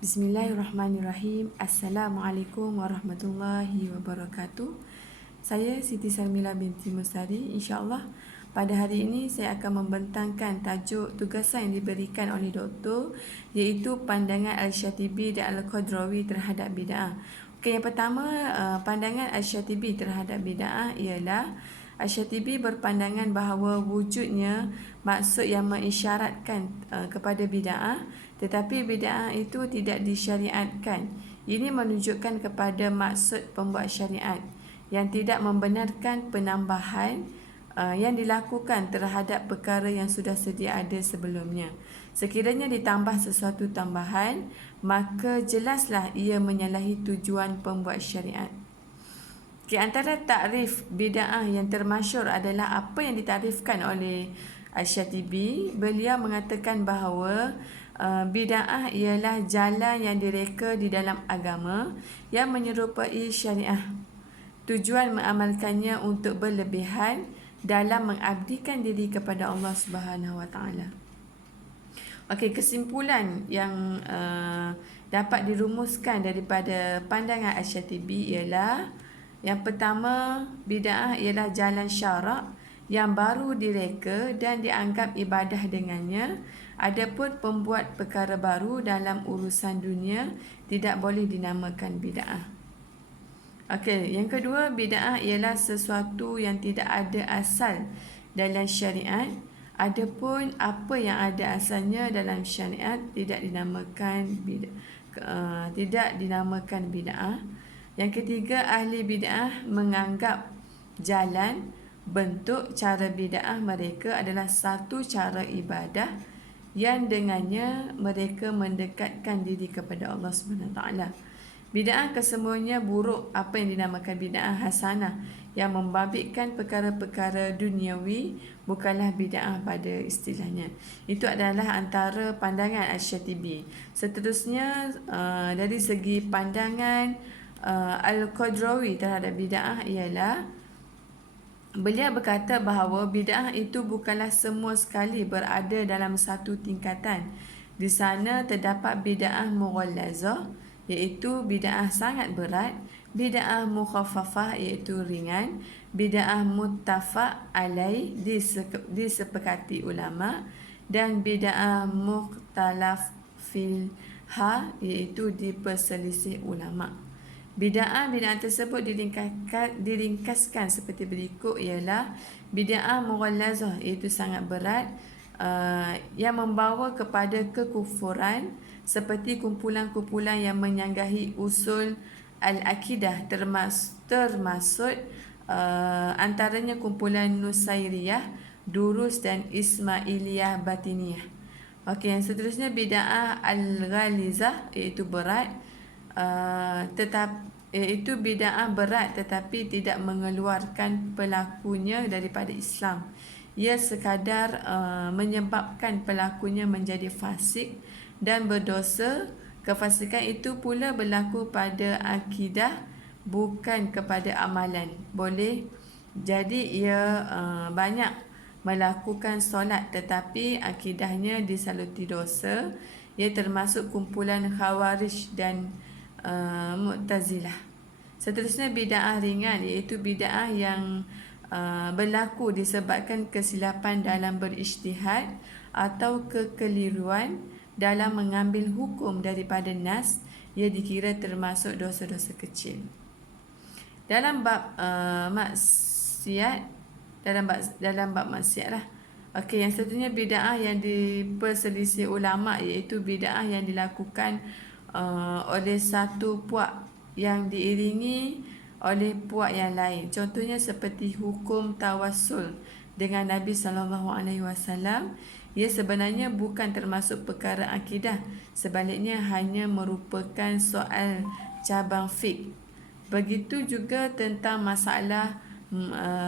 Bismillahirrahmanirrahim. Assalamualaikum warahmatullahi wabarakatuh. Saya Siti Sarmila binti Mustari. InsyaAllah pada hari ini saya akan membentangkan tajuk tugasan yang diberikan oleh doktor, iaitu pandangan Al-Syatibi dan Al-Qadrawi terhadap bid'ah. Okey, yang pertama, pandangan Al-Syatibi terhadap bid'ah ialah Al-Syatibi berpandangan bahawa wujudnya maksud yang mengisyaratkan kepada bid'ah, tetapi bid'ah itu tidak disyariatkan. Ini menunjukkan kepada maksud pembuat syariat yang tidak membenarkan penambahan yang dilakukan terhadap perkara yang sudah sedia ada sebelumnya. Sekiranya ditambah sesuatu tambahan, maka jelaslah ia menyalahi tujuan pembuat syariat. Di antara takrif bid'ah yang termasyhur adalah apa yang ditarifkan oleh Al-Syatibi. Beliau mengatakan bahawa bid'ah ialah jalan yang direka di dalam agama yang menyerupai syariah. Tujuan mengamalkannya untuk berlebihan dalam mengabdikan diri kepada Allah Subhanahu Wa Taala. Okey, kesimpulan yang dapat dirumuskan daripada pandangan Al-Syatibi ialah yang pertama, bid'ah ialah jalan syarak yang baru direka dan dianggap ibadah dengannya. Adapun pembuat perkara baru dalam urusan dunia tidak boleh dinamakan bid'ah. Okey, yang kedua, bid'ah ialah sesuatu yang tidak ada asal dalam syariat. Adapun apa yang ada asalnya dalam syariat tidak dinamakan bid'ah. Yang ketiga, ahli bid'ah menganggap jalan, bentuk, cara bid'ah mereka adalah satu cara ibadah yang dengannya mereka mendekatkan diri kepada Allah SWT. Bid'ah kesemuanya buruk, apa yang dinamakan bid'ah hasanah yang membabitkan perkara-perkara duniawi bukanlah bid'ah pada istilahnya. Itu adalah antara pandangan Al-Syatibi. Seterusnya, dari segi pandangan Al-Qadrawi terhadap bid'ah ialah beliau berkata bahawa bid'ah itu bukanlah semua sekali berada dalam satu tingkatan. Di sana terdapat bid'ah mughallazah, iaitu bid'ah sangat berat, bid'ah mukhaffafah, iaitu ringan, bid'ah muttafaq alaih, disepakati ulama, dan bid'ah mukhtalaf filha, iaitu diperselisih ulama. Bid'ah tersebut diringkaskan seperti berikut ialah bid'ah mughallazah, iaitu sangat berat, yang membawa kepada kekufuran, seperti kumpulan-kumpulan yang menyanggahi usul al-akidah, termasuk antaranya kumpulan Nusairiyah, Durus dan Ismailiyah Batiniyah. Okey, yang seterusnya bid'ah al-ghalizah, iaitu berat, iaitu bid'ah berat tetapi tidak mengeluarkan pelakunya daripada Islam. Ia sekadar menyebabkan pelakunya menjadi fasik dan berdosa. Kefasikan itu pula berlaku pada akidah, bukan kepada amalan. Boleh jadi ia banyak melakukan solat tetapi akidahnya disaluti dosa. Ia termasuk kumpulan Khawarij dan Mu'tazilah. Seterusnya bid'ah ringan, iaitu bid'ah yang berlaku disebabkan kesilapan dalam berijtihad atau kekeliruan dalam mengambil hukum daripada nas. Ia dikira termasuk dosa-dosa kecil. Dalam bab maksiat, dalam bab maksiat lah. Okey, yang seterusnya bid'ah yang diperselisih ulama, iaitu bid'ah yang dilakukan oleh satu puak yang diiringi oleh puak yang lain. Contohnya seperti hukum tawassul dengan Nabi SAW. Ia sebenarnya bukan termasuk perkara akidah, sebaliknya hanya merupakan soal cabang fiqh. Begitu juga tentang masalah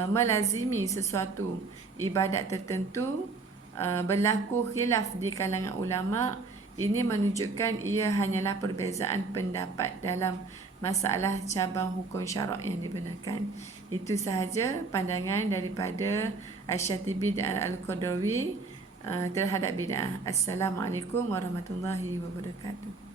melazimi sesuatu ibadat tertentu, berlaku khilaf di kalangan ulama. Ini menunjukkan ia hanyalah perbezaan pendapat dalam masalah cabang hukum syarak yang dibenarkan. Itu sahaja pandangan daripada Al-Syatibi dan Al-Qadrawi terhadap bid'ah. Assalamualaikum warahmatullahi wabarakatuh.